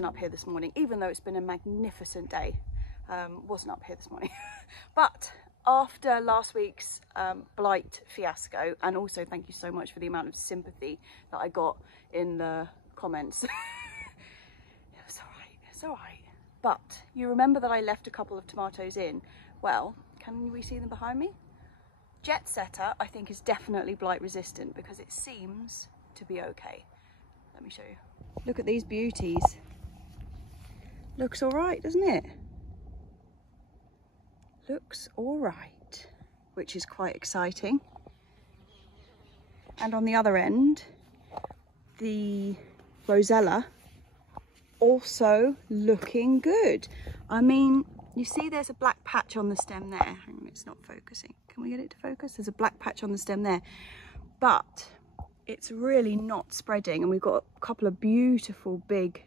wasn't up here this morning, even though it's been a magnificent day. Wasn't up here this morning. But after last week's blight fiasco, and also thank you so much for the amount of sympathy that I got in the comments. It's all right. But you remember that I left a couple of tomatoes in. Well, can we see them behind me? Jet Setter, I think, is definitely blight resistant because it seems to be okay. Let me show you. Look at these beauties. Looks all right, doesn't it? Looks all right, which is quite exciting. And on the other end, the Rosella also looking good. I mean, you see there's a black patch on the stem there. Hang on, it's not focusing. Can we get it to focus? There's a black patch on the stem there, but it's really not spreading, and we've got a couple of beautiful big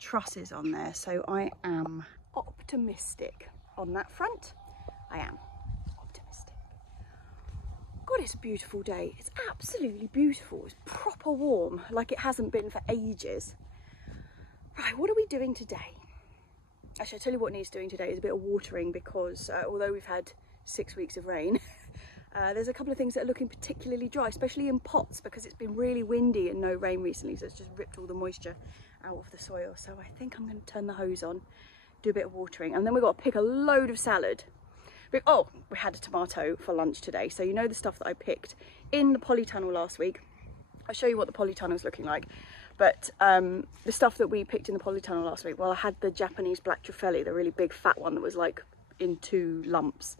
trusses on there. So I am optimistic on that front. I am optimistic. God, it's a beautiful day. It's absolutely beautiful. It's proper warm, like it hasn't been for ages. Right, what are we doing today? Actually, I'll tell you what needs doing today is a bit of watering, because although we've had 6 weeks of rain, there's a couple of things that are looking particularly dry, especially in pots, because it's been really windy and no rain recently, so it's just ripped all the moisture out of the soil. So I think I'm going to turn the hose on, do a bit of watering, and then we've got to pick a load of salad. Oh, we had a tomato for lunch today, so you know the stuff that I picked in the Polytunnel last week. I'll show you what the Polytunnel is looking like. But the stuff that we picked in the Polytunnel last week, well, I had the Japanese black truffle, the really big fat one that was like in 2 lumps.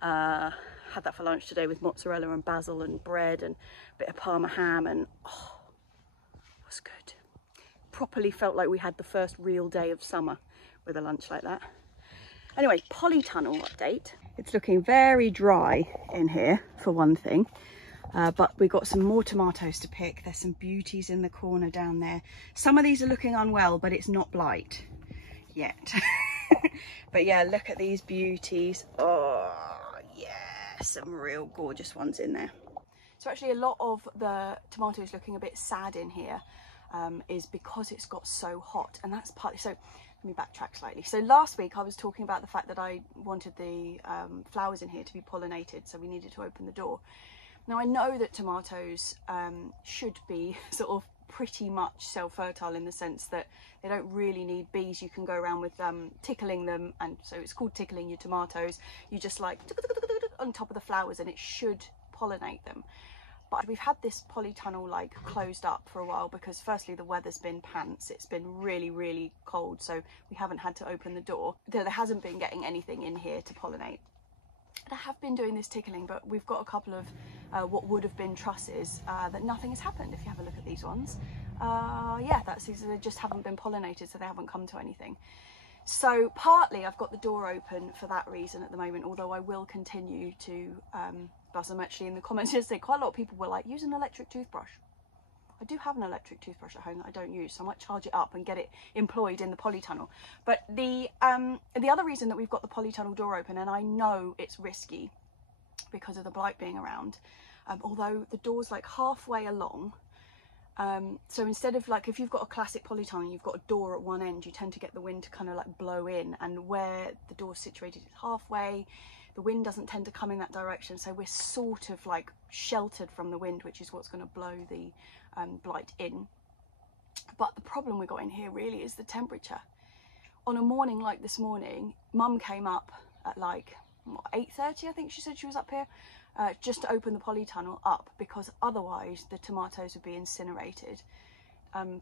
Had that for lunch today with mozzarella and basil and bread and a bit of Parma ham, and oh, it was good. Properly felt like we had the first real day of summer with a lunch like that. Anyway, Polytunnel update. It's looking very dry in here for one thing. But we've got some more tomatoes to pick. There's some beauties in the corner down there. Some of these are looking unwell, but it's not blight yet. But yeah, look at these beauties. Oh yeah, some real gorgeous ones in there. So actually a lot of the tomatoes looking a bit sad in here is because it's got so hot, and that's partly, so let me backtrack slightly. So last week I was talking about the fact that I wanted the flowers in here to be pollinated, so we needed to open the door. Now I know that tomatoes should be sort of pretty much self-fertile in the sense that they don't really need bees. You can go around with tickling them, and so it's called tickling your tomatoes. You just like on top of the flowers and it should pollinate them. But we've had this Polytunnel like closed up for a while because firstly the weather's been pants. It's been really cold, so we haven't had to open the door. There hasn't been getting anything in here to pollinate. I have been doing this tickling, but we've got a couple of what would have been trusses that nothing has happened. If you have a look at these ones, yeah, that's they just haven't been pollinated, so they haven't come to anything. So partly I've got the door open for that reason at the moment, although I will continue to buzz them. Actually in the comments yesterday, quite a lot of people were like, use an electric toothbrush. I do have an electric toothbrush at home that I don't use, so I might charge it up and get it employed in the Polytunnel. But the other reason that we've got the Polytunnel door open, and I know it's risky because of the blight being around, although the door's like halfway along, so instead of like, if you've got a classic Polytunnel, you've got a door at one end, you tend to get the wind to kind of like blow in, and where the door's situated is halfway. The wind doesn't tend to come in that direction, so we're sort of like sheltered from the wind, which is what's going to blow the blight in. But the problem we got in here really is the temperature. On a morning like this morning, Mum came up at like 8:30, I think she said she was up here, just to open the Polytunnel up, because otherwise the tomatoes would be incinerated.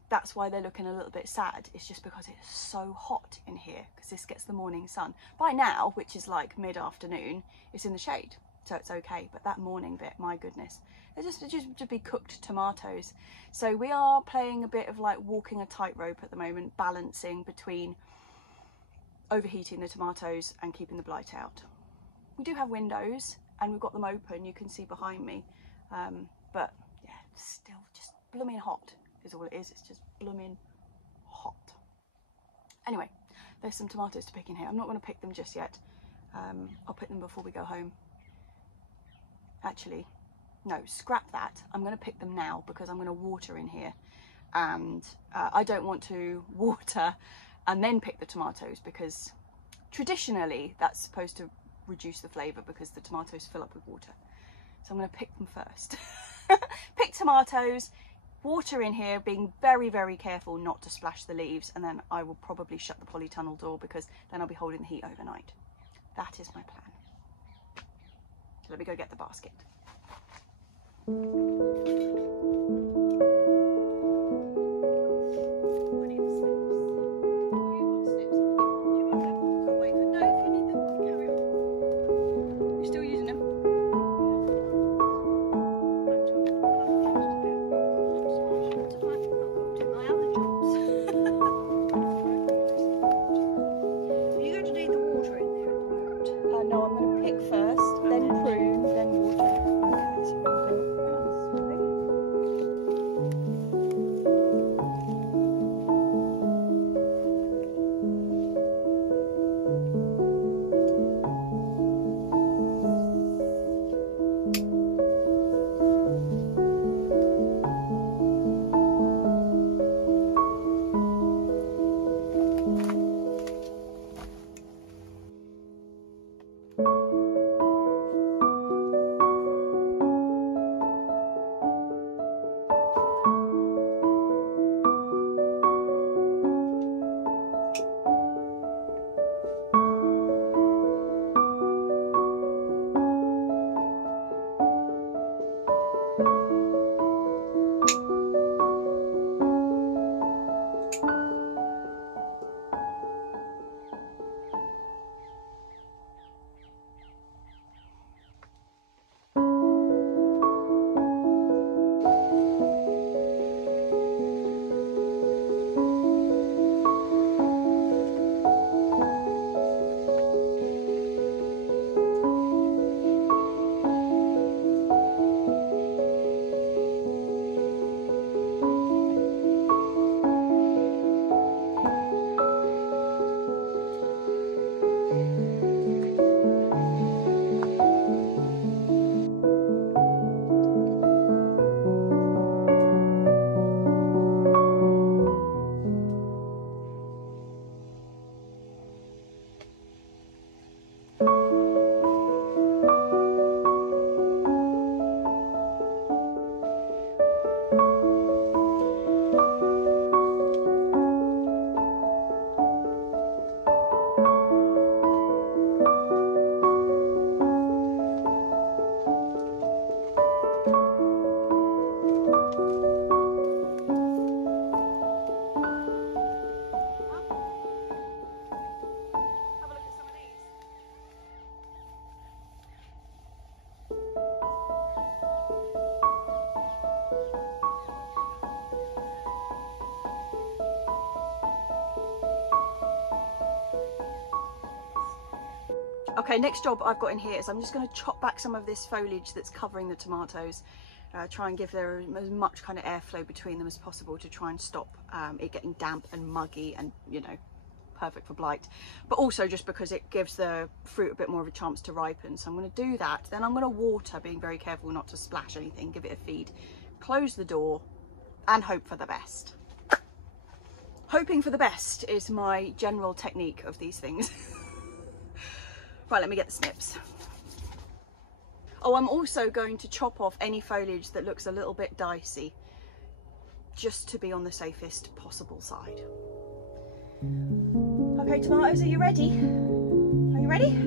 That's why they're looking a little bit sad. It's just because it's so hot in here, because this gets the morning sun. By now, which is like mid-afternoon, it's in the shade, so it's okay. But that morning bit, my goodness, they're just to be cooked tomatoes. So we are playing a bit of like walking a tightrope at the moment, balancing between overheating the tomatoes and keeping the blight out. We do have windows and we've got them open, you can see behind me, but yeah, still just blooming hot is all it is. It's just blooming hot. Anyway, there's some tomatoes to pick in here. I'm not going to pick them just yet. I'll pick them before we go home. Actually, no, scrap that. I'm going to pick them now because I'm going to water in here. and I don't want to water and then pick the tomatoes, because traditionally that's supposed to reduce the flavour because the tomatoes fill up with water. So I'm going to pick them first. Pick tomatoes, water in here, being very, very careful not to splash the leaves, and then I will probably shut the polytunnel door because then I'll be holding the heat overnight. That is my plan. So let me go get the basket. No, I'm going to pick first, then prune, then water. Okay, so we'll go around this way. Okay, next job I've got in here is I'm just going to chop back some of this foliage that's covering the tomatoes, try and give there as much kind of airflow between them as possible to try and stop it getting damp and muggy and, you know, perfect for blight, but also just because it gives the fruit a bit more of a chance to ripen. So I'm going to do that, then I'm going to water, being very careful not to splash anything, give it a feed, close the door and hope for the best. Hoping for the best is my general technique of these things. Right, let me get the snips. Oh, I'm also going to chop off any foliage that looks a little bit dicey, just to be on the safest possible side. Okay, tomatoes, are you ready? Are you ready?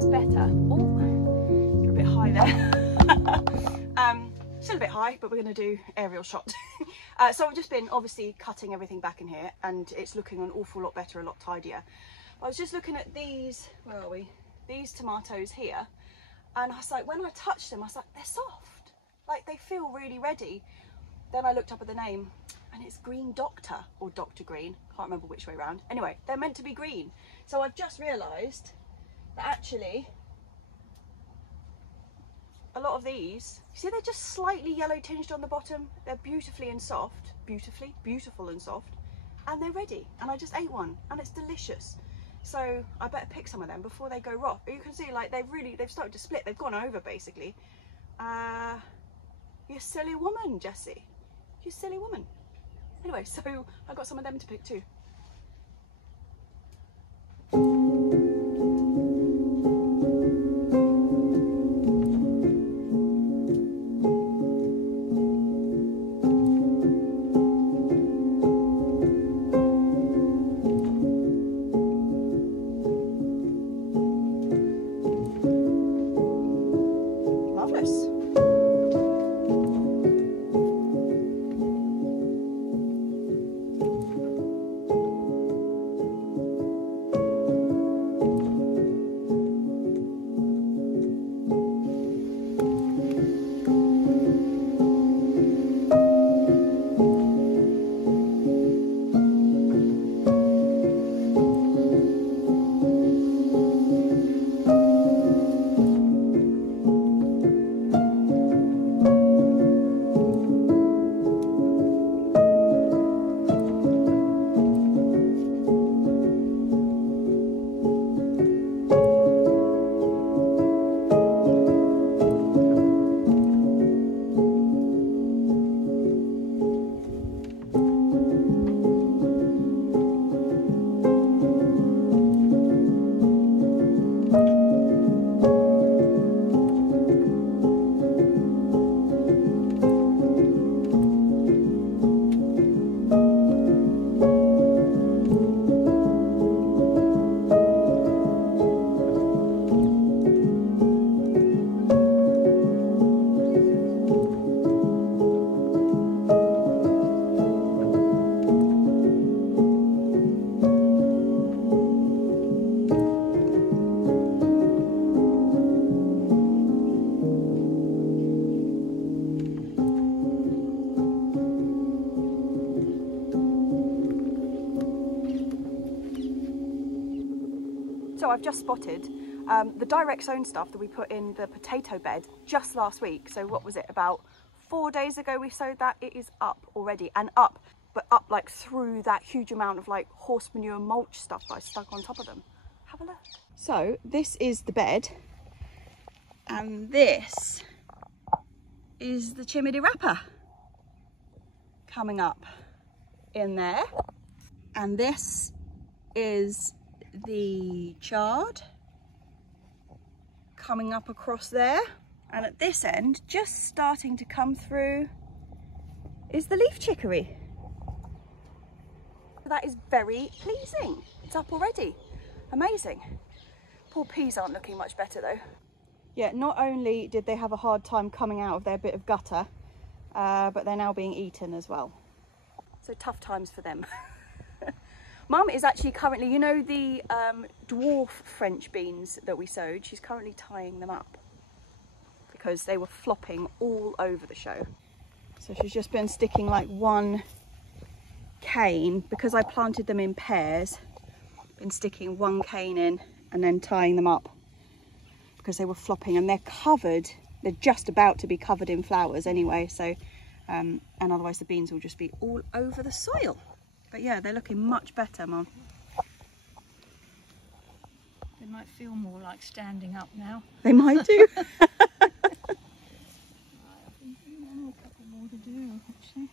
that's better. Oh, you're a bit high there. Still a bit high, but we're going to do aerial shot. So I've just been obviously cutting everything back in here, and it's looking an awful lot better, a lot tidier. I was just looking at these, where are we? These tomatoes here, and I was like, when I touched them, I was like, they're soft. Like, they feel really ready. Then I looked up at the name, and it's Green Doctor, or Dr. Green. Can't remember which way around. Anyway, they're meant to be green. So I've just realised that actually, a lot of these, you see, they're just slightly yellow tinged on the bottom. They're beautiful and soft, and they're ready. And I just ate one, and it's delicious. So I better pick some of them before they go raw. You can see, like, they've started to split. They've gone over, basically. You silly woman, Jessie. You silly woman. Anyway, so I've got some of them to pick too. So I've just spotted the direct sown stuff that we put in the potato bed just last week. So what was it, about 4 days ago we sowed that? It is up already, and up, but up like through that huge amount of like horse manure mulch stuff that I stuck on top of them. Have a look. So this is the bed, and this is the chimney wrapper coming up in there, and this is the chard coming up across there, and at this end, just starting to come through, is the leaf chicory. That is very pleasing. It's up already. Amazing. Poor peas aren't looking much better though. Yeah, not only did they have a hard time coming out of their bit of gutter, but they're now being eaten as well. So tough times for them. Mum is actually currently, you know, the dwarf French beans that we sowed, she's currently tying them up because they were flopping all over the show. So she's just been sticking like one cane, because I planted them in pairs, been sticking one cane in and then tying them up because they were flopping, and they're covered, they're just about to be covered in flowers anyway, so and otherwise the beans will just be all over the soil. But yeah, they're looking much better, Mum. They might feel more like standing up now. They might do. I think a couple more to do, actually.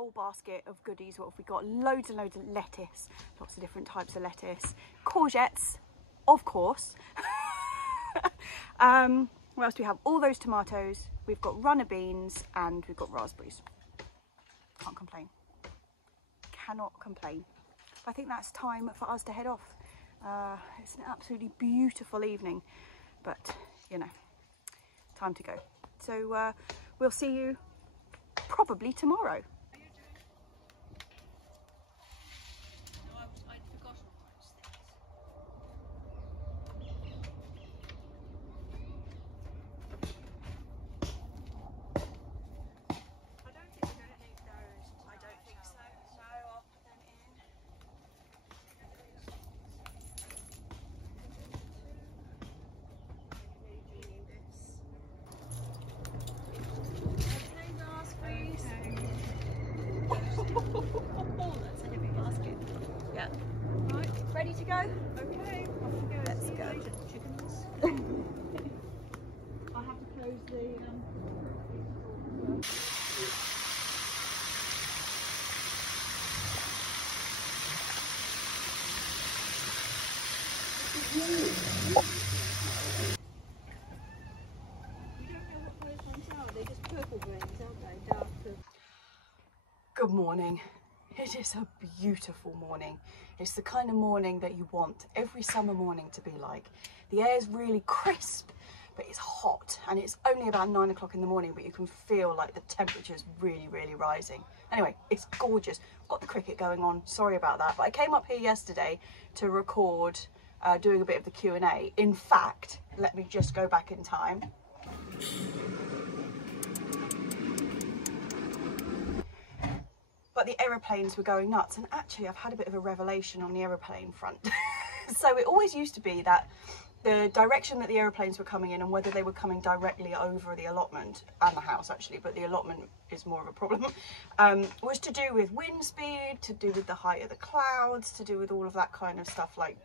whole basket of goodies. What have we got? Loads and loads of lettuce, lots of different types of lettuce, courgettes, of course. What else do we have? All those tomatoes. We've got runner beans and we've got raspberries. Can't complain. Cannot complain. I think that's time for us to head off. It's an absolutely beautiful evening, but you know, time to go. So we'll see you probably tomorrow. That's a heavy basket. Yeah. Right, ready to go? Okay, off we go. Let's go. Chickens. I have to close the We don't know what those ones are. They're just purple grains, aren't they? Dark purple. Good morning. It is a beautiful morning. It's the kind of morning that you want every summer morning to be like. The air's really crisp, but it's hot, and it's only about 9 o'clock in the morning, but you can feel like the temperature's really, really rising. Anyway, it's gorgeous. I've got the cricket going on, sorry about that, but I came up here yesterday to record doing a bit of the Q&A. In fact, let me just go back in time. But the aeroplanes were going nuts, and actually I've had a bit of a revelation on the aeroplane front. So it always used to be that the direction that the aeroplanes were coming in, and whether they were coming directly over the allotment and the house actually, but the allotment is more of a problem, was to do with wind speed, to do with the height of the clouds, to do with all of that kind of stuff, like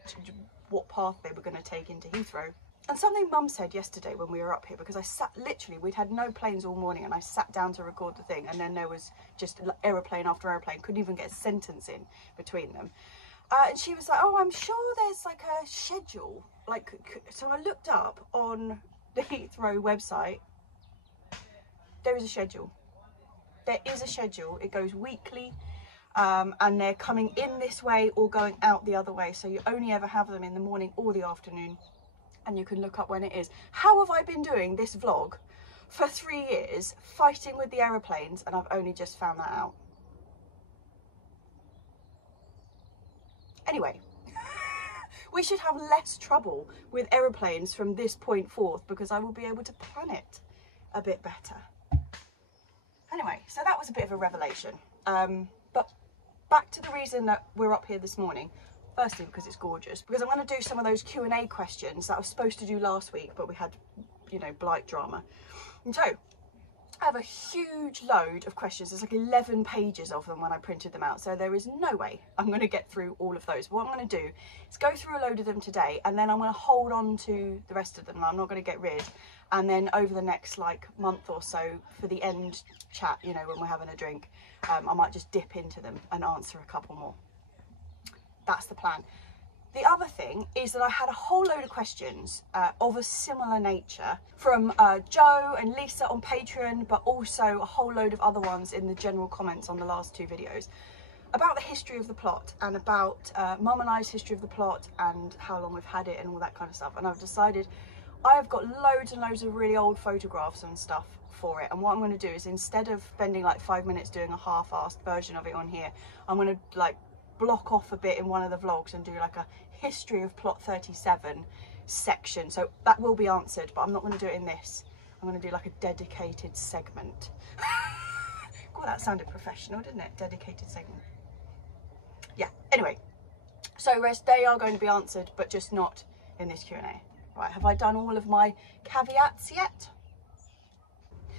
what path they were going to take into Heathrow. And something Mum said yesterday when we were up here, because I sat literally, we'd had no planes all morning, and I sat down to record the thing, and then there was just aeroplane after aeroplane, couldn't even get a sentence in between them. And she was like, oh, I'm sure there's like a schedule. So I looked up on the Heathrow website. There is a schedule. There is a schedule. It goes weekly, and they're coming in this way or going out the other way. So you only ever have them in the morning or the afternoon. And you can look up when it is. How have I been doing this vlog for 3 years, fighting with the aeroplanes, and I've only just found that out? Anyway, we should have less trouble with aeroplanes from this point forth, because I will be able to plan it a bit better. Anyway, so that was a bit of a revelation. But back to the reason that we're up here this morning. Firstly, because it's gorgeous, because I'm going to do some of those Q&A questions that I was supposed to do last week, but we had, you know, blight drama. And so I have a huge load of questions. There's like 11 pages of them when I printed them out, so there is no way I'm going to get through all of those. What I'm going to do is go through a load of them today, and then I'm going to hold on to the rest of them. I'm not going to get rid, and then over the next like month or so, for the end chat, you know, when we're having a drink, I might just dip into them and answer a couple more. That's the plan. The other thing is that I had a whole load of questions of a similar nature from Joe and Lisa on Patreon, but also a whole load of other ones in the general comments on the last 2 videos about the history of the plot, and about Mum and I's history of the plot, and how long we've had it and all that kind of stuff. And I've decided I have got loads and loads of really old photographs and stuff for it, and what I'm going to do is, instead of spending like 5 minutes doing a half-assed version of it on here, I'm going to like block off a bit in one of the vlogs and do like a history of plot 37 section. So that will be answered, but I'm not going to do it in this. I'm going to do like a dedicated segment. God, that sounded professional, didn't it? Dedicated segment. Yeah, anyway, so they are going to be answered, but just not in this Q&A. Right, have I done all of my caveats yet?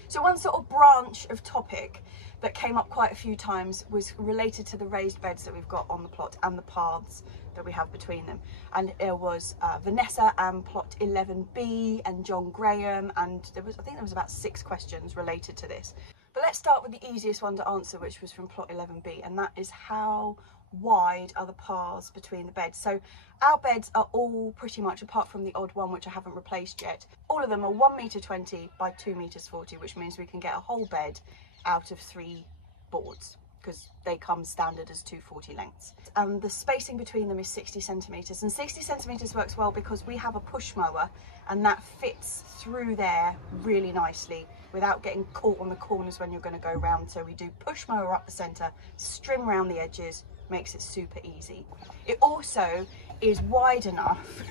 So one sort of branch of topic that came up quite a few times was related to the raised beds that we've got on the plot and the paths that we have between them. And it was Vanessa and plot 11B and John Graham, and I think there was about 6 questions related to this. But let's start with the easiest one to answer, which was from plot 11B, and that is how wide are the paths between the beds. So our beds are all pretty much, apart from the odd one which I haven't replaced yet, all of them are 1m20 by 2m40, which means we can get a whole bed out of 3 boards, because they come standard as 240 lengths. And the spacing between them is 60 centimetres, and 60 centimetres works well because we have a push mower and that fits through there really nicely without getting caught on the corners when you're going to go round. So we do push mower up the centre, string around the edges, makes it super easy. It also is wide enough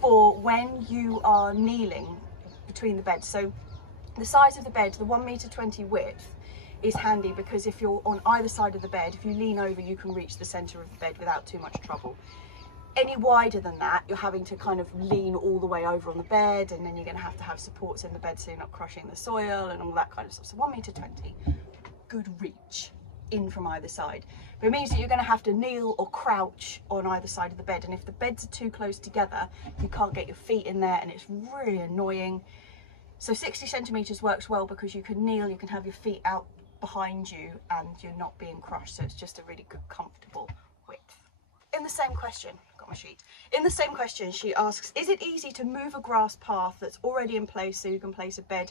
for when you are kneeling between the beds. So the size of the bed, the 1m20 width, is handy because if you're on either side of the bed, if you lean over, you can reach the centre of the bed without too much trouble. Any wider than that, you're having to kind of lean all the way over on the bed, and then you're going to have supports in the bed so you're not crushing the soil and all that kind of stuff. So 1m20, good reach in from either side. But it means that you're going to have to kneel or crouch on either side of the bed, and if the beds are too close together, you can't get your feet in there and it's really annoying. So 60 centimetres works well because you can kneel, you can have your feet out behind you and you're not being crushed, so it's just a really good, comfortable width. In the same question, got my sheet. In the same question, she asks, is it easy to move a grass path that's already in place so you can place a bed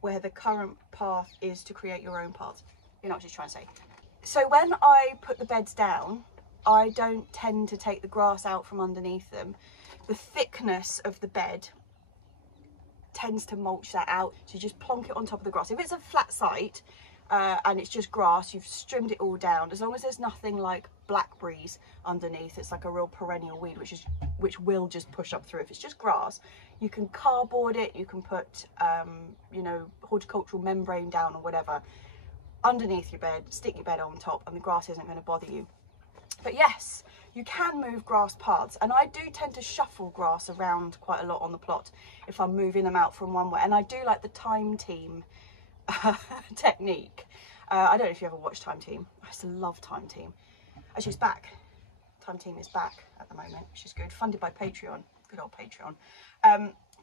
where the current path is to create your own path? You know what she's trying to say. So when I put the beds down, I don't tend to take the grass out from underneath them. The thickness of the bed tends to mulch that out, so you just plonk it on top of the grass. If it's a flat site and it's just grass, you've trimmed it all down, as long as there's nothing like blackberries underneath, it's like a real perennial weed which will just push up through. If it's just grass, you can cardboard it, you can put you know, horticultural membrane down or whatever underneath your bed, stick your bed on top, and the grass isn't going to bother you. But yes, you can move grass paths, and I do tend to shuffle grass around quite a lot on the plot if I'm moving them out from one way, and I do like the Time Team technique. I don't know if you ever watched Time Team. I used to love Time Team. Actually, it's back. Time Team is back at the moment, which is good. Funded by Patreon. Good old Patreon.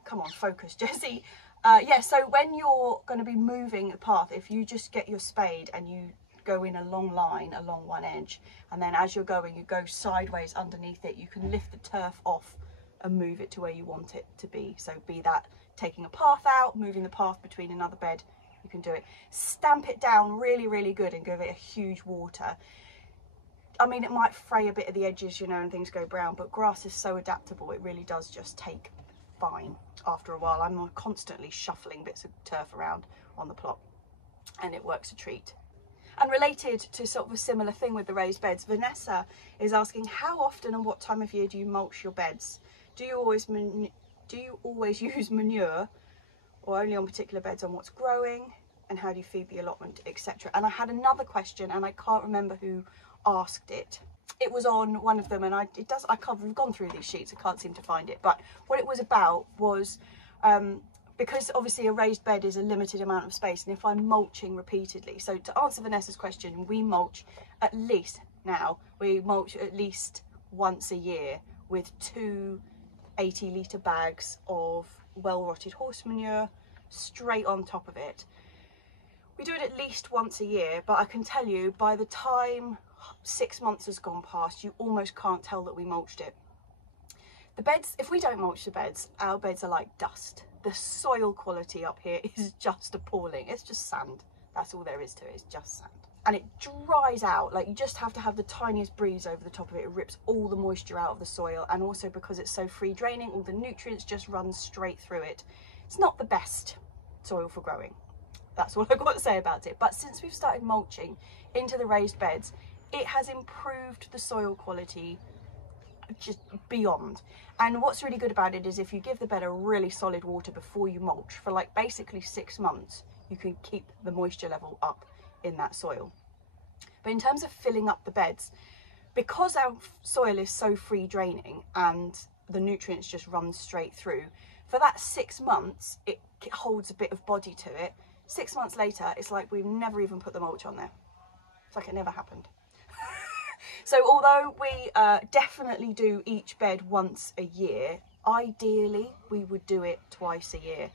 Come on, focus, Jessie. Yeah, so when you're going to be moving the path, if you just get your spade and you go in a long line along one edge, and then as you're going, you go sideways underneath it, you can lift the turf off and move it to where you want it to be. So be that taking a path out, moving the path between another bed, you can do it. Stamp it down really, really good and give it a huge water. I mean, it might fray a bit of the edges, you know, and things go brown, but grass is so adaptable, it really does just take fine after a while. I'm constantly shuffling bits of turf around on the plot, and it works a treat. And related to sort of a similar thing with the raised beds, Vanessa is asking, how often and what time of year do you mulch your beds? Do you always use manure, or only on particular beds on what's growing? And how do you feed the allotment, etc.? And I had another question, and I can't remember who asked it. It was on one of them, and we've gone through these sheets, I can't seem to find it. But what it was about was, because obviously a raised bed is a limited amount of space, and if I'm mulching repeatedly, so to answer Vanessa's question, we mulch at least once a year with 2 80-litre bags of well-rotted horse manure straight on top of it. We do it at least once a year, but I can tell you, by the time 6 months has gone past, you almost can't tell that we mulched it. The beds, if we don't mulch the beds, our beds are like dust. The soil quality up here is just appalling. It's just sand. That's all there is to it, it's just sand. And it dries out, like you just have to have the tiniest breeze over the top of it. It rips all the moisture out of the soil, and also because it's so free draining, all the nutrients just run straight through it. It's not the best soil for growing. That's all I've got to say about it. But since we've started mulching into the raised beds, it has improved the soil quality just beyond. And what's really good about it is if you give the bed a really solid water before you mulch for like basically 6 months, you can keep the moisture level up in that soil. But in terms of filling up the beds, because our soil is so free draining and the nutrients just run straight through, for that 6 months it holds a bit of body to it. 6 months later, it's like we've never even put the mulch on there. It's like it never happened. So although we definitely do each bed once a year, ideally we would do it twice a year.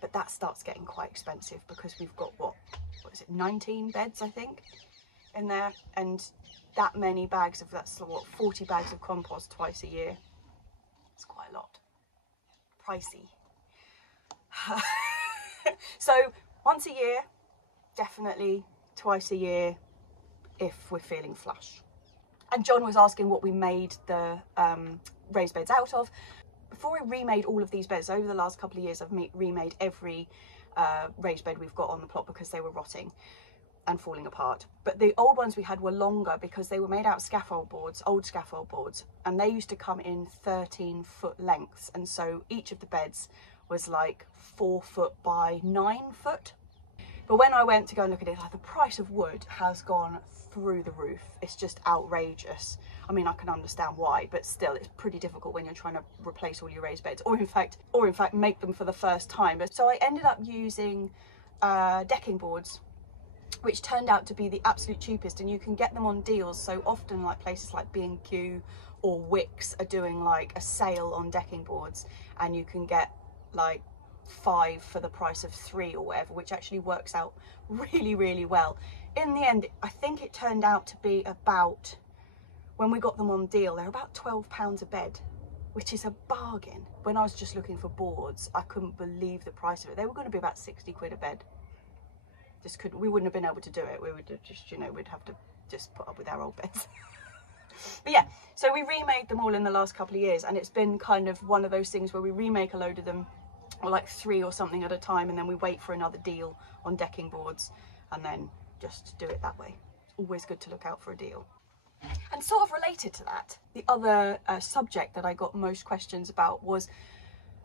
But that starts getting quite expensive because we've got, what, what is it, 19 beds, I think, in there. And that many bags of, that's what, 40 bags of compost twice a year. It's quite a lot. Pricey. So once a year, definitely twice a year if we're feeling flush. And John was asking what we made the raised beds out of. Before I remade all of these beds, over the last couple of years, I've remade every raised bed we've got on the plot because they were rotting and falling apart. But the old ones we had were longer because they were made out of scaffold boards, old scaffold boards, and they used to come in 13-foot lengths. And so each of the beds was like 4 foot by 9 foot. But when I went to go and look at it, like, the price of wood has gone through the roof. It's just outrageous. I mean, I can understand why, but still, it's pretty difficult when you're trying to replace all your raised beds, or in fact make them for the first time. So I ended up using decking boards, which turned out to be the absolute cheapest, and you can get them on deals. So often, like places like B&Q or Wix are doing like a sale on decking boards, and you can get like 5 for the price of 3 or whatever, which actually works out really, really well. In the end, I think it turned out to be about, when we got them on deal, they're about £12 a bed, which is a bargain. When I was just looking for boards, I couldn't believe the price of it. They were going to be about 60 quid a bed. Just couldn't, we wouldn't have been able to do it. We would have just, you know, we'd have to just put up with our old beds. But yeah, so we remade them all in the last couple of years, and it's been kind of one of those things where we remake a load of them, or like 3 or something at a time, and then we wait for another deal on decking boards and then just do it that way. It's always good to look out for a deal. And sort of related to that, the other subject that I got most questions about was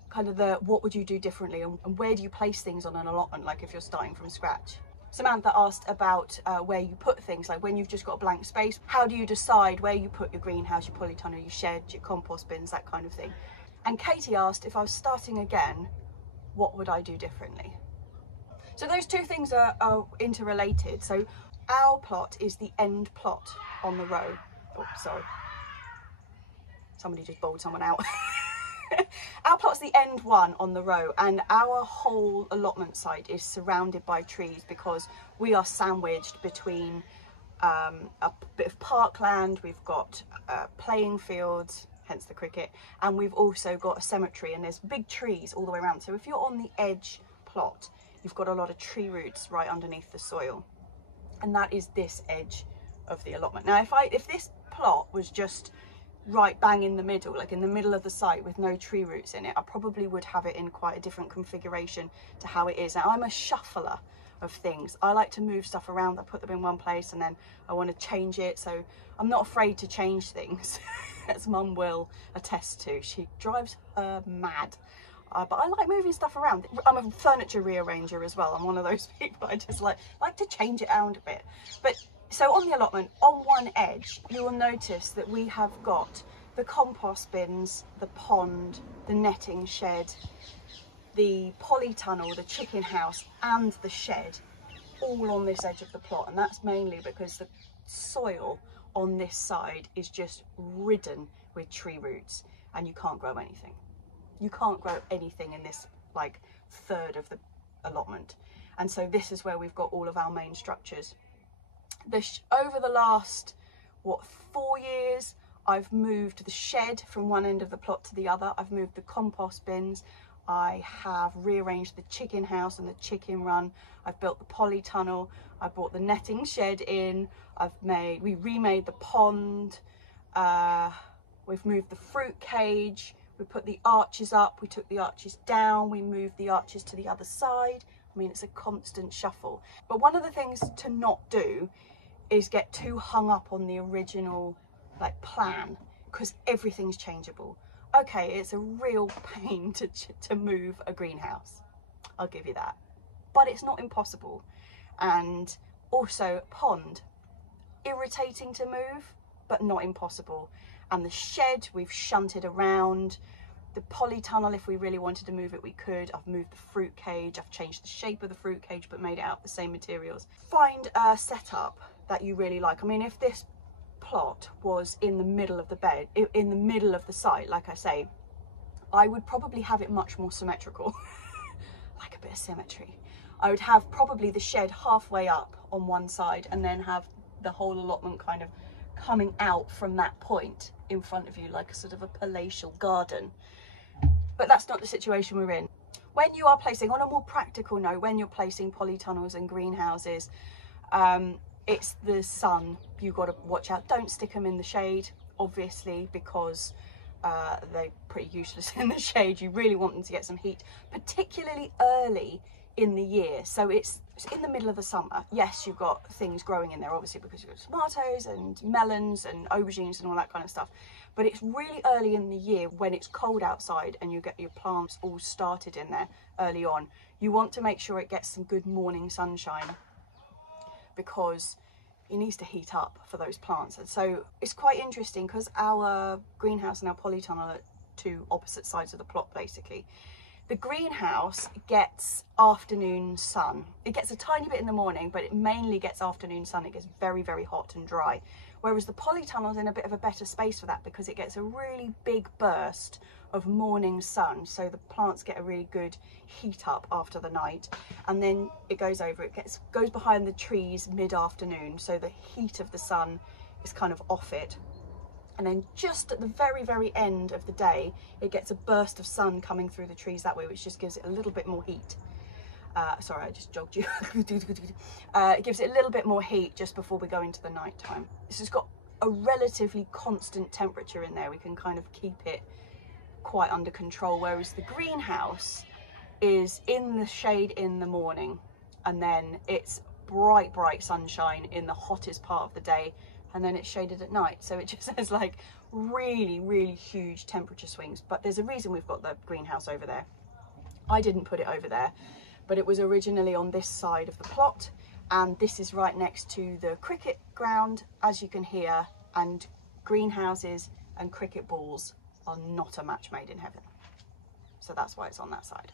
kind of the what would you do differently, and where do you place things on an allotment, like if you're starting from scratch. Samantha asked about where you put things, like when you've just got a blank space, how do you decide where you put your greenhouse, your polytunnel, your shed, your compost bins, that kind of thing. And Katie asked, if I was starting again, what would I do differently? So those two things are interrelated. So our plot is the end plot on the row. Oh, sorry. Somebody just bowled someone out. Our plot's the end one on the row, and our whole allotment site is surrounded by trees because we are sandwiched between a bit of parkland, we've got playing fields, hence the cricket, and we've also got a cemetery, and there's big trees all the way around. So if you're on the edge plot, you've got a lot of tree roots right underneath the soil, and that is this edge of the allotment. Now if this plot was just right bang in the middle, like in the middle of the site with no tree roots in it, I probably would have it in quite a different configuration to how it is. Now I'm a shuffler of things. I like to move stuff around. I put them in one place and then I want to change it, so I'm not afraid to change things. As Mum will attest to. She drives her mad. But I like moving stuff around. I'm a furniture rearranger as well. I'm one of those people. I just like to change it around a bit. But so on the allotment, on one edge, you will notice that we have got the compost bins, the pond, the netting shed, the polytunnel, the chicken house, and the shed, all on this edge of the plot. And that's mainly because the soil on this side is just ridden with tree roots, and you can't grow anything. You can't grow anything in this like third of the allotment. And so this is where we've got all of our main structures. Over the last, 4 years, I've moved the shed from one end of the plot to the other. I've moved the compost bins. I have rearranged the chicken house and the chicken run. I've built the polytunnel. I brought the netting shed in. We remade the pond. We've moved the fruit cage. We put the arches up. We took the arches down. We moved the arches to the other side. I mean, it's a constant shuffle. But one of the things to not do is get too hung up on the original plan, because everything's changeable. Okay, it's a real pain to move a greenhouse, I'll give you that, but it's not impossible. And also pond, irritating to move, but not impossible. And the shed, we've shunted around. The polytunnel, if we really wanted to move it, we could. I've moved the fruit cage. I've changed the shape of the fruit cage, but made it out of the same materials. Find a setup that you really like. I mean, if this plot was in the middle of the bed, in the middle of the site, like I say, I would probably have it much more symmetrical. Like a bit of symmetry. I would have probably the shed halfway up on one side and then have the whole allotment kind of coming out from that point in front of you, like a sort of a palatial garden. But that's not the situation we're in. When you are placing, on a more practical note, when you're placing polytunnels and greenhouses, it's the sun you've got to watch out. Don't stick them in the shade, obviously, because they're pretty useless in the shade. You really want them to get some heat, particularly early in the year. So it's in the middle of the summer. Yes, you've got things growing in there, obviously, because you've got tomatoes and melons and aubergines and all that kind of stuff. But it's really early in the year when it's cold outside and you get your plants all started in there early on. You want to make sure it gets some good morning sunshine, because it needs to heat up for those plants. And so it's quite interesting because our greenhouse and our polytunnel are two opposite sides of the plot, basically. The greenhouse gets afternoon sun. It gets a tiny bit in the morning, but it mainly gets afternoon sun. It gets very, very hot and dry. Whereas the polytunnel's in a bit of a better space for that, because it gets a really big burst of morning sun. So the plants get a really good heat up after the night, and then it goes over, goes behind the trees mid-afternoon. So the heat of the sun is kind of off it. And then just at the very, very end of the day, it gets a burst of sun coming through the trees that way, which just gives it a little bit more heat. Sorry, I just jogged you. It gives it a little bit more heat just before we go into the night time. This has got a relatively constant temperature in there. We can kind of keep it quite under control, whereas the greenhouse is in the shade in the morning, and then it's bright, bright sunshine in the hottest part of the day, and then it's shaded at night. So it just has like really, really huge temperature swings. But there's a reason we've got the greenhouse over there. I didn't put it over there, but it was originally on this side of the plot, and this is right next to the cricket ground, as you can hear, and greenhouses and cricket balls are not a match made in heaven. So that's why it's on that side.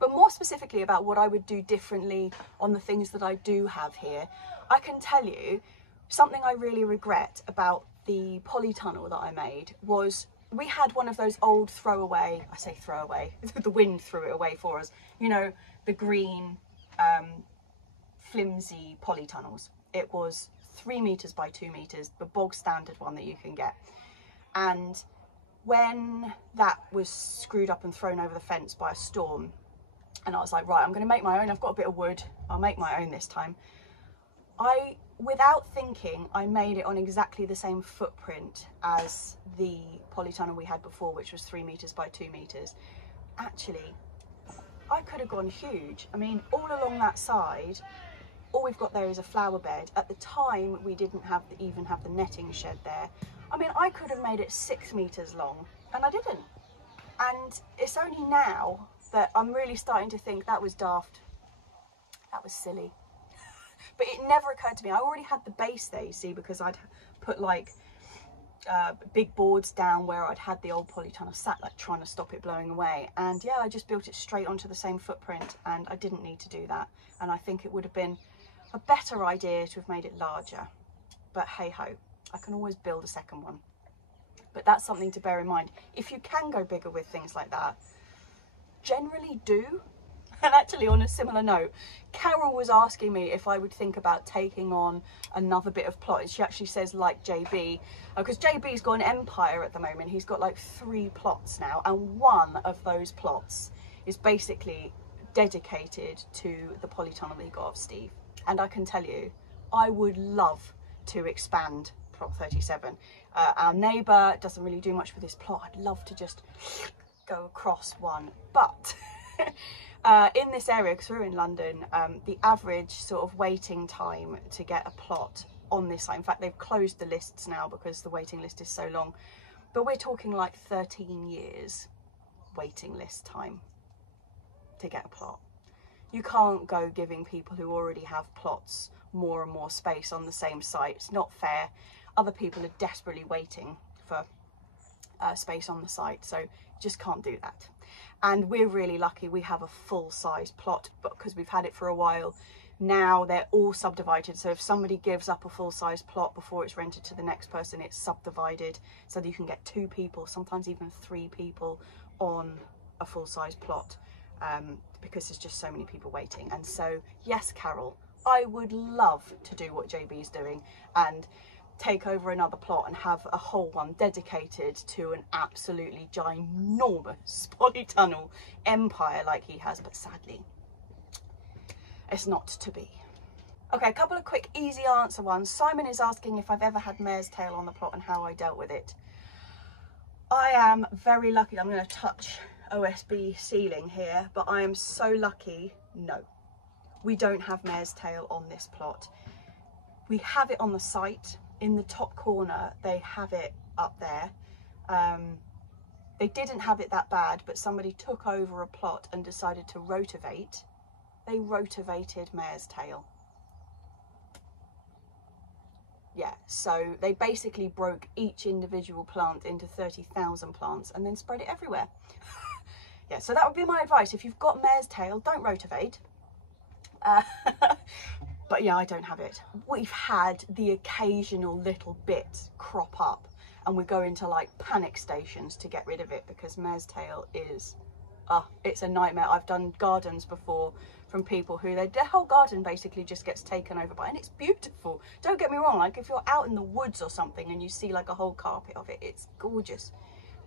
But more specifically about what I would do differently on the things that I do have here, I can tell you something I really regret about the polytunnel that I made was we had one of those old throwaway, I say throwaway, the wind threw it away for us, you know, the green flimsy polytunnels. It was 3 meters by 2 meters, the bog standard one that you can get. And when that was screwed up and thrown over the fence by a storm, and I was like, right, I'm going to make my own. I've got a bit of wood. I'll make my own this time. Without thinking, I made it on exactly the same footprint as the polytunnel we had before, which was 3 meters by 2 meters. Actually, I could have gone huge. I mean, all along that side, all we've got there is a flower bed. At the time, we didn't have even have the netting shed there. I mean, I could have made it 6 meters long, and I didn't. And it's only now that I'm really starting to think that was daft. That was silly. But it never occurred to me. I already had the base there, you see, because I'd put like big boards down where I'd had the old polytunnel sat, like trying to stop it blowing away. And yeah, I just built it straight onto the same footprint, and I didn't need to do that. And I think it would have been a better idea to have made it larger. But hey ho, I can always build a second one. But that's something to bear in mind. If you can go bigger with things like that, generally do. And actually, on a similar note, Carol was asking me if I would think about taking on another bit of plot. And she actually says, like JB, because JB's got an empire at the moment. He's got like 3 plots now, and one of those plots is basically dedicated to the polytunnel that he got off Steve. And I can tell you, I would love to expand plot 37. Our neighbour doesn't really do much with this plot. I'd love to just go across one, but in this area, because we're in London, the average sort of waiting time to get a plot on this site, in fact they've closed the lists now because the waiting list is so long, but we're talking like 13 years waiting list time to get a plot. You can't go giving people who already have plots more and more space on the same site. It's not fair. Other people are desperately waiting for space on the site, so you just can't do that. And we're really lucky we have a full-size plot, but because we've had it for a while now, they're all subdivided. So if somebody gives up a full-size plot before it's rented to the next person, it's subdivided so that you can get 2 people, sometimes even 3 people on a full-size plot, because there's just so many people waiting. And so, yes, Carol, I would love to do what JB is doing and take over another plot and have a whole one dedicated to an absolutely ginormous polytunnel empire like he has, but sadly, it's not to be. Okay, a couple of quick easy answer ones. Simon is asking if I've ever had mare's tail on the plot and how I dealt with it. I am very lucky. I'm going to touch OSB ceiling here, but I am so lucky. No, we don't have mare's tail on this plot. We have it on the site in the top corner. They have it up there. They didn't have it that bad, but somebody took over a plot and decided to rotivate. They rotivated mare's tail. Yeah, so they basically broke each individual plant into 30,000 plants and then spread it everywhere. Yeah, so that would be my advice. If you've got mare's tail, don't rotivate. But yeah, I don't have it. We've had the occasional little bit crop up and we go into like panic stations to get rid of it because mare's tail is, it's a nightmare. I've done gardens before from people who their whole garden basically just gets taken over by, and it's beautiful. Don't get me wrong, like if you're out in the woods or something and you see like a whole carpet of it, it's gorgeous,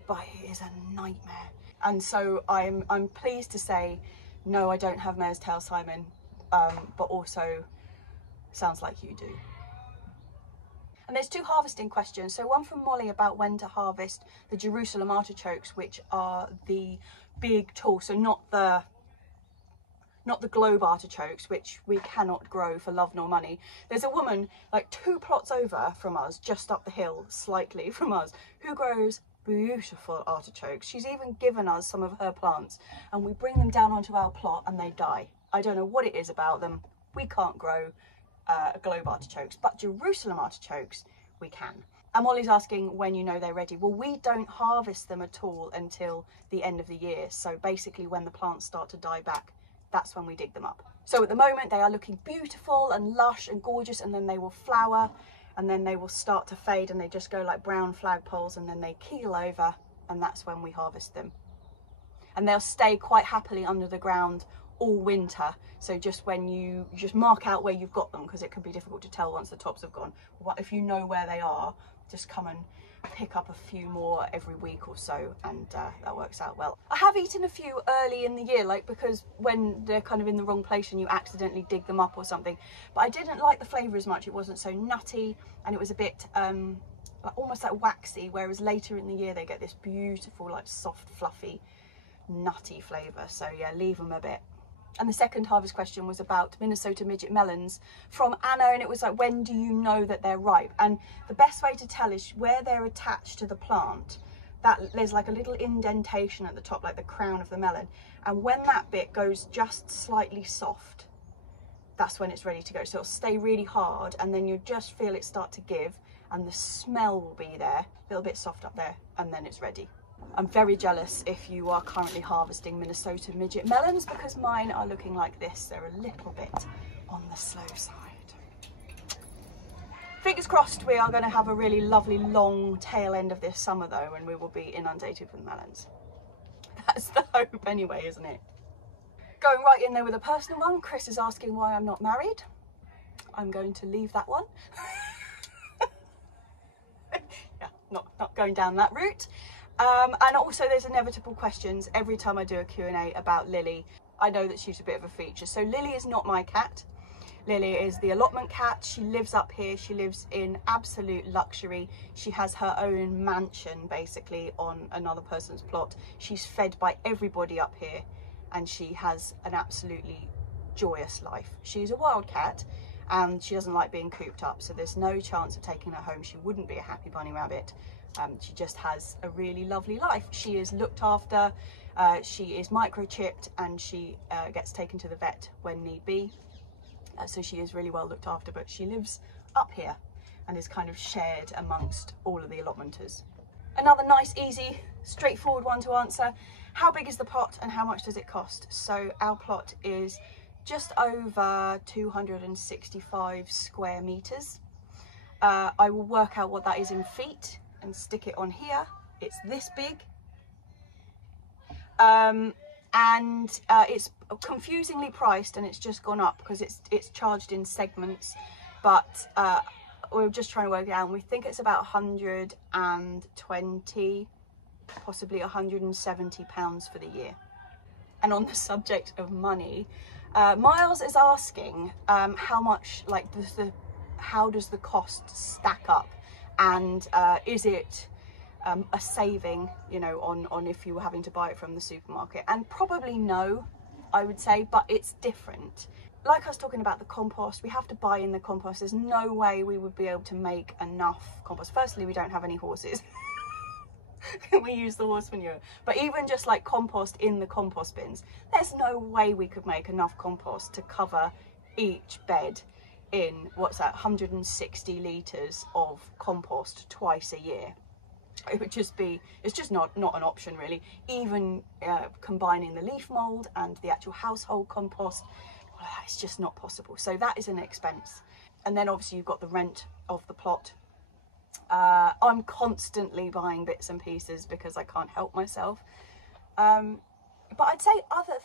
but it is a nightmare. And so I'm pleased to say, no, I don't have mare's tail, Simon, but also sounds like you do. And there's two harvesting questions. So one from Molly about when to harvest the Jerusalem artichokes, which are the big tall, so not the globe artichokes, which we cannot grow for love nor money. There's a woman like 2 plots over from us, just up the hill slightly from us, who grows beautiful artichokes. She's even given us some of her plants and we bring them down onto our plot and they die. I don't know what it is about them. We can't grow globe artichokes, but Jerusalem artichokes we can. And Molly's asking when you know they're ready. Well, we don't harvest them at all until the end of the year. So basically when the plants start to die back, that's when we dig them up. So at the moment they are looking beautiful and lush and gorgeous, and then they will flower and then they will start to fade and they just go like brown flagpoles and then they keel over, and that's when we harvest them. And they'll stay quite happily under the ground all winter. So just when you just mark out where you've got them, because it can be difficult to tell once the tops have gone. If you know where they are, just come and pick up a few more every week or so, and that works out well. I have eaten a few early in the year, like because when they're kind of in the wrong place and you accidentally dig them up or something, but I didn't like the flavour as much. It wasn't so nutty and it was a bit like, almost like waxy, whereas later in the year they get this beautiful like soft fluffy nutty flavour. So yeah, leave them a bit. And the second harvest question was about Minnesota midget melons from Anna, and it was like, when do you know that they're ripe? And the best way to tell is where they're attached to the plant, that there's like a little indentation at the top, like the crown of the melon, and when that bit goes just slightly soft, that's when it's ready to go. So it'll stay really hard and then you just feel it start to give and the smell will be there, a little bit soft up there, and then it's ready. I'm very jealous if you are currently harvesting Minnesota midget melons, because mine are looking like this. They're a little bit on the slow side. Fingers crossed we are going to have a really lovely long tail end of this summer though, and we will be inundated with melons. That's the hope anyway, isn't it? Going right in there with a personal one, Chris is asking why I'm not married. I'm going to leave that one. Yeah, not going down that route. And also there's inevitable questions every time I do a Q&A about Lily. I know that she's a bit of a feature. So Lily is not my cat. Lily is the allotment cat. She lives up here. She lives in absolute luxury. She has her own mansion basically on another person's plot. She's fed by everybody up here and she has an absolutely joyous life. She's a wild cat and she doesn't like being cooped up. So there's no chance of taking her home. She wouldn't be a happy bunny rabbit. She just has a really lovely life. She is looked after, she is microchipped, and she gets taken to the vet when need be. So she is really well looked after, but she lives up here and is kind of shared amongst all of the allotmenters. Another nice, easy, straightforward one to answer. How big is the plot and how much does it cost? So our plot is just over 265 square meters. I will work out what that is in feet and stick it on here. It's this big. and it's confusingly priced, and it's just gone up because it's charged in segments, but we're just trying to work it out, and we think it's about 120, possibly 170 pounds for the year. And on the subject of money, Miles is asking how much, like, how does the cost stack up, and is it a saving, you know, on if you were having to buy it from the supermarket? And probably no, I would say, but it's different. Like I was talking about the compost, we have to buy in the compost. There's no way we would be able to make enough compost. Firstly, we don't have any horses. We use the horse manure, but even just like compost in the compost bins, there's no way we could make enough compost to cover each bed in, what's that, 160 litres of compost twice a year. It would just be, it's just not an option really. Even combining the leaf mould and the actual household compost, well, it's just not possible. So that is an expense. And then obviously you've got the rent of the plot. I'm constantly buying bits and pieces because I can't help myself. But I'd say other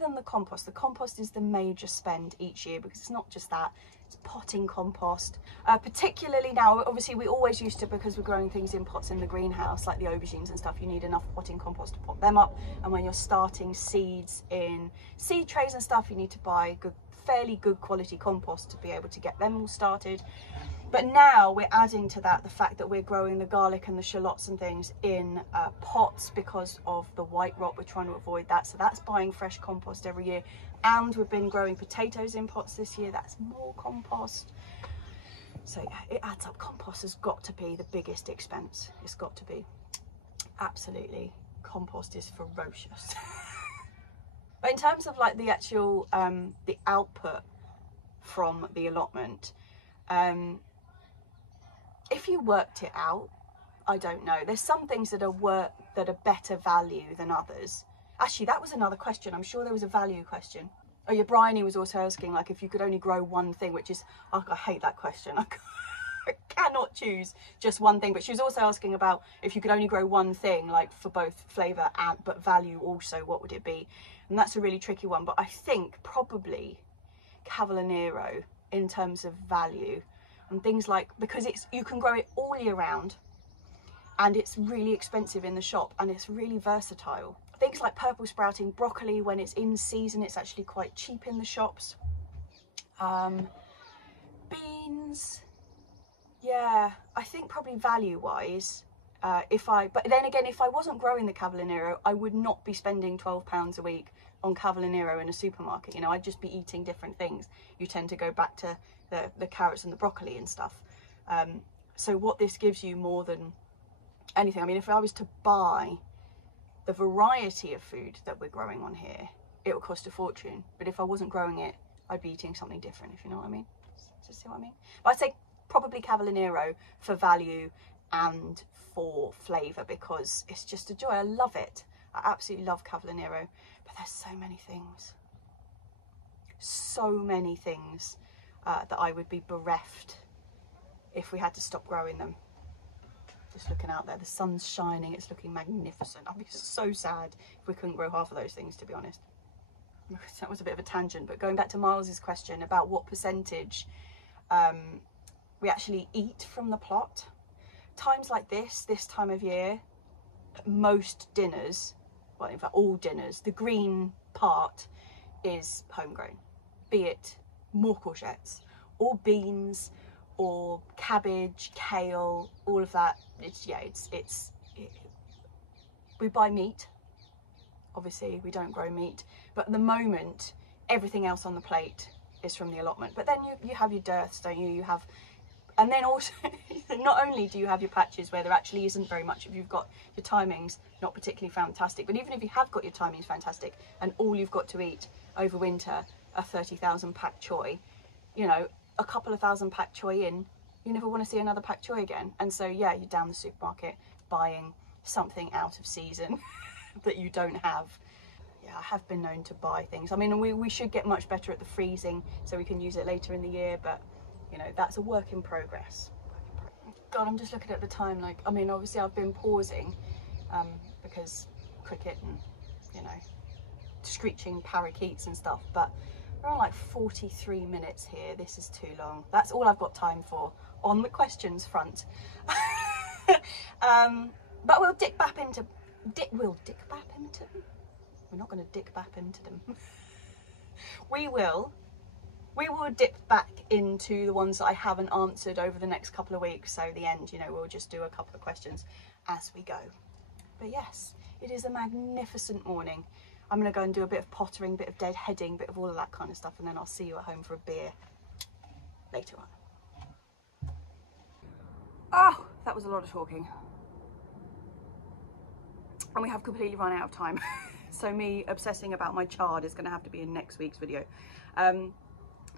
than the compost is the major spend each year, because it's not just that, it's potting compost. Particularly now, obviously we always used to, because we're growing things in pots in the greenhouse, like the aubergines and stuff, you need enough potting compost to pot them up. And when you're starting seeds in seed trays and stuff, you need to buy fairly good quality compost to be able to get them all started. But now we're adding to that the fact that we're growing the garlic and the shallots and things in pots because of the white rot. We're trying to avoid that, so that's buying fresh compost every year. And we've been growing potatoes in pots this year, that's more compost. So yeah, it adds up. Compost has got to be the biggest expense. It's got to be. Absolutely. Compost is ferocious. But in terms of like the actual the output from the allotment, if you worked it out, I don't know. There's some things that are better value than others. Actually, that was another question. I'm sure there was a value question. Oh yeah, Bryony was also asking, like, if you could only grow one thing, which is, oh, I hate that question. I cannot choose just one thing. But she was also asking about if you could only grow one thing, like for both flavour but value also, what would it be? And that's a really tricky one. But I think probably Cavolo Nero in terms of value. And things like, because you can grow it all year round, and it's really expensive in the shop, and it's really versatile. Things like purple sprouting broccoli, when it's in season, it's actually quite cheap in the shops. Beans, yeah, I think probably value wise, but then again, if I wasn't growing the Cavolo Nero, I would not be spending £12 a week on Cavolo Nero in a supermarket. You know, I'd just be eating different things. You tend to go back to the carrots and the broccoli and stuff. So what this gives you more than anything, I mean, if I was to buy the variety of food that we're growing on here, it would cost a fortune. But if I wasn't growing it, I'd be eating something different, if you know what I mean. Just see what I mean? But I'd say probably Cavolo Nero for value and for flavour, because it's just a joy. I love it. I absolutely love Cavolo Nero. But there's so many things that I would be bereft if we had to stop growing them. Just looking out there, the sun's shining, it's looking magnificent. I'd be so sad if we couldn't grow half of those things, to be honest. That was a bit of a tangent, but going back to Miles's question about what percentage we actually eat from the plot. Times like this time of year, most dinners, well, in fact all dinners, the green part is homegrown, be it more courgettes or beans or cabbage, kale, all of that. We buy meat, obviously we don't grow meat, but at the moment everything else on the plate is from the allotment. But then you have your dearths, don't you? And then also, not only do you have your patches where there actually isn't very much, if you've got your timings not particularly fantastic, but even if you have got your timings fantastic and all you've got to eat over winter a 30,000 pak choy, you know, a couple of thousand pak choy in, you never want to see another pak choy again. And so yeah, you're down the supermarket buying something out of season that you don't have. Yeah, I have been known to buy things. I mean, we should get much better at the freezing so we can use it later in the year, but you know, that's a work in progress. God, I'm just looking at the time, like, I mean, obviously I've been pausing because cricket and you know, screeching parakeets and stuff, but we're on like 43 minutes here. This is too long. That's all I've got time for on the questions front. But we'll dick back into we'll dick back into them. We're not going to dick back into them. we will dip back into the ones that I haven't answered over the next couple of weeks. So the end, you know, we'll just do a couple of questions as we go. But yes, it is a magnificent morning. I'm going to go and do a bit of pottering, bit of deadheading, bit of all of that kind of stuff, and then I'll see you at home for a beer later on. Oh, that was a lot of talking. And we have completely run out of time. So me obsessing about my chard is going to have to be in next week's video.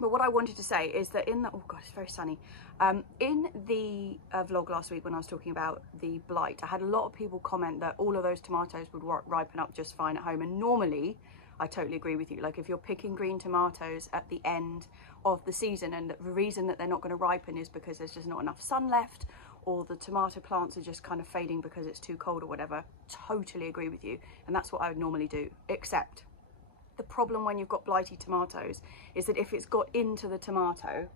But what I wanted to say is that in the, oh god, it's very sunny. In the vlog last week when I was talking about the blight, I had a lot of people comment that all of those tomatoes would ripen up just fine at home. And normally, I totally agree with you. Like if you're picking green tomatoes at the end of the season and the reason that they're not going to ripen is because there's just not enough sun left, or the tomato plants are just kind of fading because it's too cold or whatever, totally agree with you. And that's what I would normally do, except the problem when you've got blighty tomatoes is that if it's got into the tomato,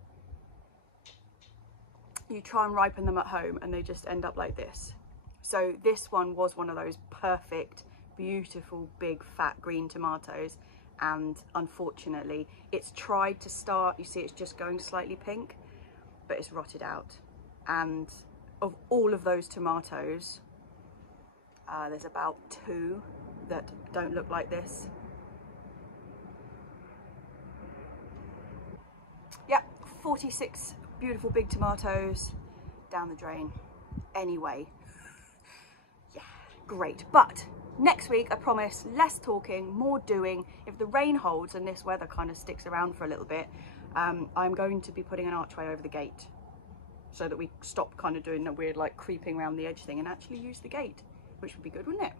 you try and ripen them at home and they just end up like this. So this one was one of those perfect, beautiful, big, fat green tomatoes. And unfortunately, it's tried to start, you see it's just going slightly pink, but it's rotted out. And of all of those tomatoes, there's about 2 that don't look like this. Yeah, 46 beautiful big tomatoes down the drain. Anyway, yeah, great. But next week, I promise, less talking, more doing. If the rain holds and this weather kind of sticks around for a little bit, I'm going to be putting an archway over the gate so that we stop kind of doing the weird like creeping around the edge thing and actually use the gate, which would be good, wouldn't it?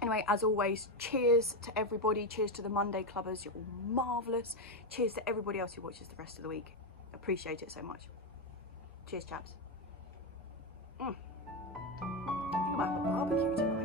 Anyway, as always, cheers to everybody. Cheers to the Monday Clubbers. You're all marvellous. Cheers to everybody else who watches the rest of the week. Appreciate it so much. Cheers, chaps. I think I might have a barbecue tonight.